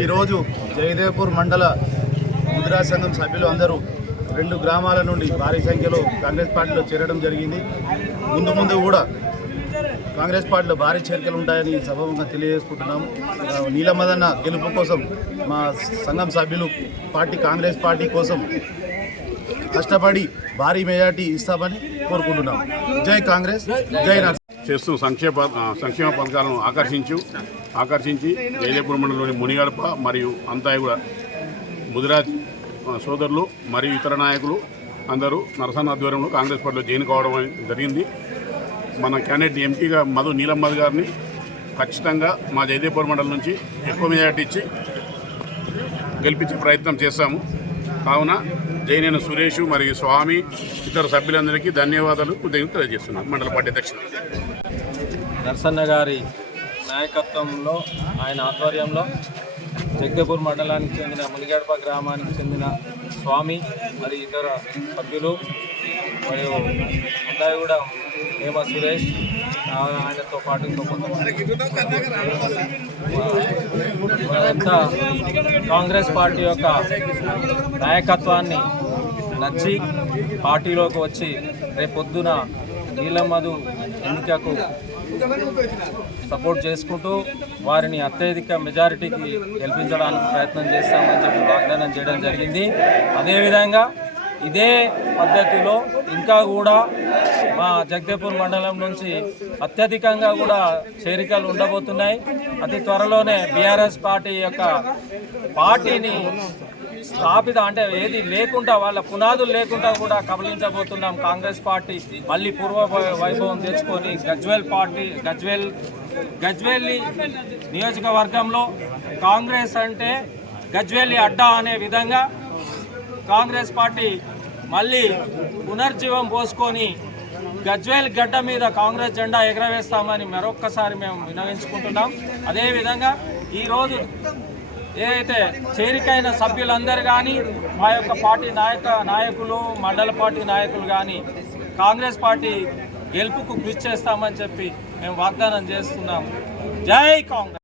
ఈరోజు జయదేవ్పూర్ మండల ముద్రా సంఘం సభ్యులు అందరూ రెండు గ్రామాల నుండి భారీ సంఖ్యలో కాంగ్రెస్ పార్టీలో చేరడం జరిగింది. ముందు ముందు కూడా కాంగ్రెస్ పార్టీలో భారీ చేరికలు ఉంటాయని సభముగా తెలియజేసుకుంటున్నాము. నీలమదన్న గెలుపు కోసం మా సంఘం సభ్యులు పార్టీ కాంగ్రెస్ పార్టీ కోసం కష్టపడి భారీ మెజార్టీ ఇస్తామని కోరుకుంటున్నాం జై కాంగ్రెస్ జై చేస్తున్న చేస్తూ సంక్షేమ సంక్షేమ పథకాలను ఆకర్షించు ఆకర్షించి జయదేపురం మండలంలోని మునిగడప మరియు అంతా ముదిరాజ్ సోదరులు మరియు ఇతర నాయకులు అందరూ నరసన్న ఆధ్వర్యంలో కాంగ్రెస్ పార్టీలో జాయిన్ కావడం జరిగింది. మన క్యాండిడేట్ ఎంపీగా మధు నీలం మధు గారిని ఖచ్చితంగా మా జయదేపూర్ మండలం నుంచి ఎక్కువ మెజార్టీ ఇచ్చి గెలిపించే ప్రయత్నం చేస్తాము. కావున జైనేన సురేష్ మరియు స్వామి ఇతర సభ్యులందరికీ ధన్యవాదాలు కృతజ్ఞతలు తెలియజేస్తున్నాను. మండల పార్టీ అధ్యక్షులు. నరసన్న గారి నాయకత్వంలో ఆయన ఆధ్వర్యంలో జగ్గపూర్ మండలానికి చెందిన మునిగడప గ్రామానికి చెందిన స్వామి మరియు ఇతర సభ్యులు మరియు అందరూ కూడా హేమ సురేష్ ఆయనతో పాటు ఇంకో కొంతమంది అంతా కాంగ్రెస్ పార్టీ యొక్క నాయకత్వాన్ని నచ్చి పార్టీలోకి వచ్చి రేపొద్దున నీలమధు ఎన్నికకు సపోర్ట్ చేసుకుంటూ వారిని అత్యధిక మెజారిటీకి గెలిపించడానికి ప్రయత్నం చేస్తామని చెప్పి వాగ్దానం చేయడం జరిగింది. అదేవిధంగా ఇదే పద్ధతిలో ఇంకా కూడా మా జగదేపూర్ మండలం నుంచి అత్యధికంగా కూడా చేరికలు ఉండబోతున్నాయి. అతి త్వరలోనే బీఆర్ఎస్ పార్టీ యొక్క పార్టీని స్థాపిత అంటే ఏది లేకుండా వాళ్ళ పునాదులు లేకుండా కూడా కబలించబోతున్నాం కాంగ్రెస్ పార్టీ. మళ్ళీ పూర్వ వై- వైభవం తెచ్చుకొని గజ్వేల్ పార్టీ గజ్వేల్ గజ్వేలి నియోజకవర్గంలో కాంగ్రెస్ అంటే గజ్వేలి అడ్డా అనే విధంగా కాంగ్రెస్ పార్టీ మళ్ళీ పునర్జీవం పోసుకొని గజ్వేల్ గడ్డ మీద కాంగ్రెస్ జెండా ఎగరవేస్తామని మరొక్కసారి మేము వినవించుకుంటున్నాం. అదేవిధంగా ఈరోజు ఏదైతే చేరికైన సభ్యులందరూ కానీ మా యొక్క పార్టీ నాయక నాయకులు మండల పార్టీ నాయకులు కానీ కాంగ్రెస్ పార్టీ గెలుపుకు కృషి చేస్తామని చెప్పి మేము వాగ్దానం చేస్తున్నాము జై కాంగ్రెస్!